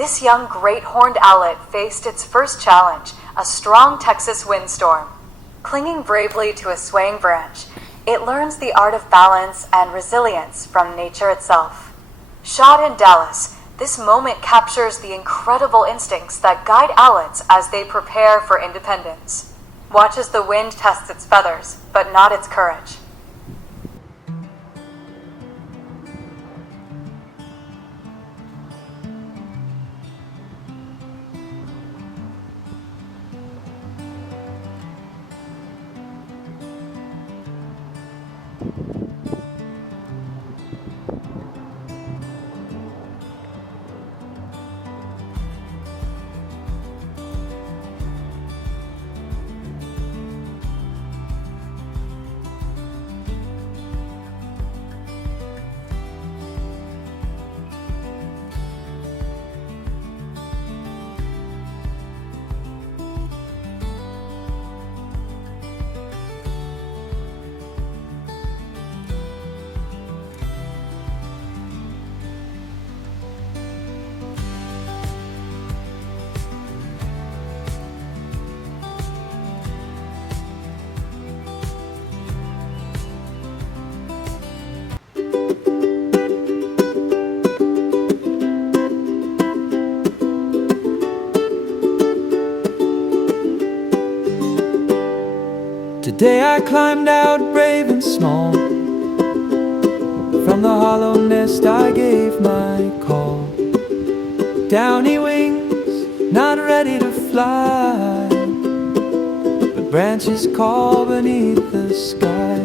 This young Great Horned Owlet faced its first challenge, a strong Texas windstorm. Clinging bravely to a swaying branch, it learns the art of balance and resilience from nature itself. Shot in Dallas, this moment captures the incredible instincts that guide owlets as they prepare for independence. Watch as the wind tests its feathers, but not its courage. Today I climbed out brave and small. From the hollow nest I gave my call. Downy wings, not ready to fly, but branches call beneath the sky.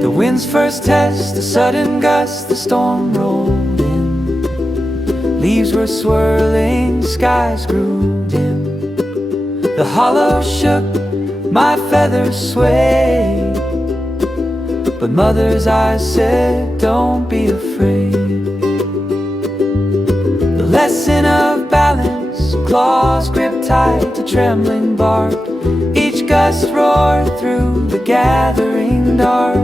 The wind's first test, a sudden gust, the storm rolled in. Leaves were swirling, skies grew dim. The hollow shook, my feathers swayed, but mother's eyes said, don't be afraid. The lesson of balance, claws grip tight to trembling bark. Each gust roared through the gathering dark.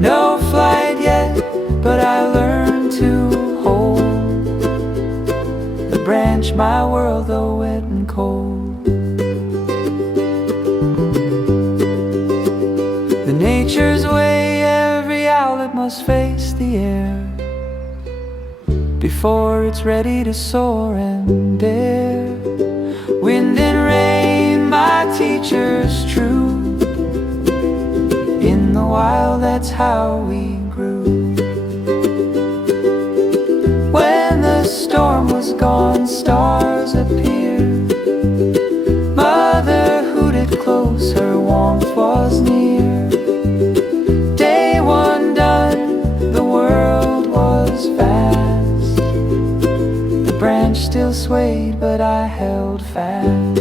No flight yet, but I learned to hold the branch, my world, though wet and cold. Nature's way, every owlet must face the air before it's ready to soar and dare. Wind and rain, my teachers true. In the wild, that's how we grew. When the storm was gone, stars appeared. Mother hooted close, her warmth was near. Branch still swayed, but I held fast.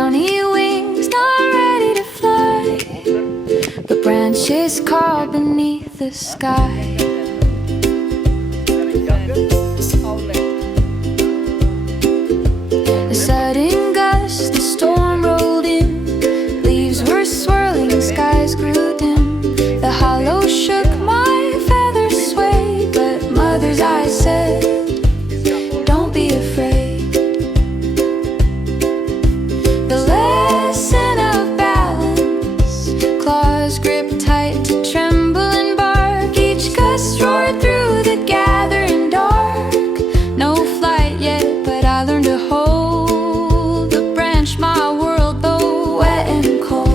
downy wings, not ready to fly. The branches caught beneath the sky. A sudden gust, the storm rolled in. Leaves were swirling, skies grew dim. The hollow shook, my feathers swayed, but mother's eyes said, don't be afraid. The lesson of balance, claws grip tight to tremble and bark. Each gust roared through the gathering dark. No flight yet, but I learned to hold the branch, my world, though wet and cold.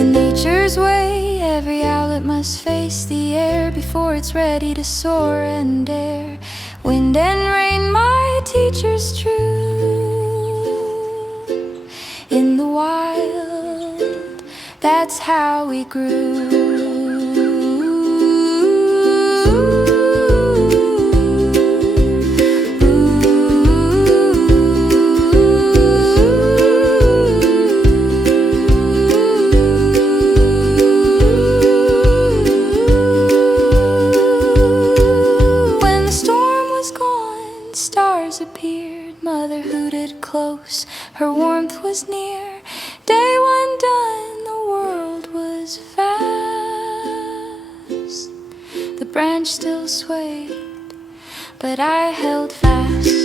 In nature's way, every owlet must face the air before it's ready to soar and dare. Wind and rain, my teachers true. In the wild, that's how we grew. When the storm was gone, stars appeared. Mother hooted close, her warmth was near. Day one done, the world was vast. The branch still swayed, but I held fast.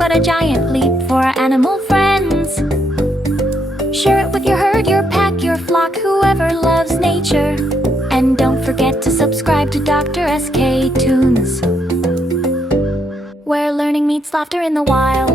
but a giant leap for our animal friends. Share it with your herd, your pack, your flock, whoever loves nature. And don't forget to subscribe to DrSK Toons, where learning meets laughter in the wild.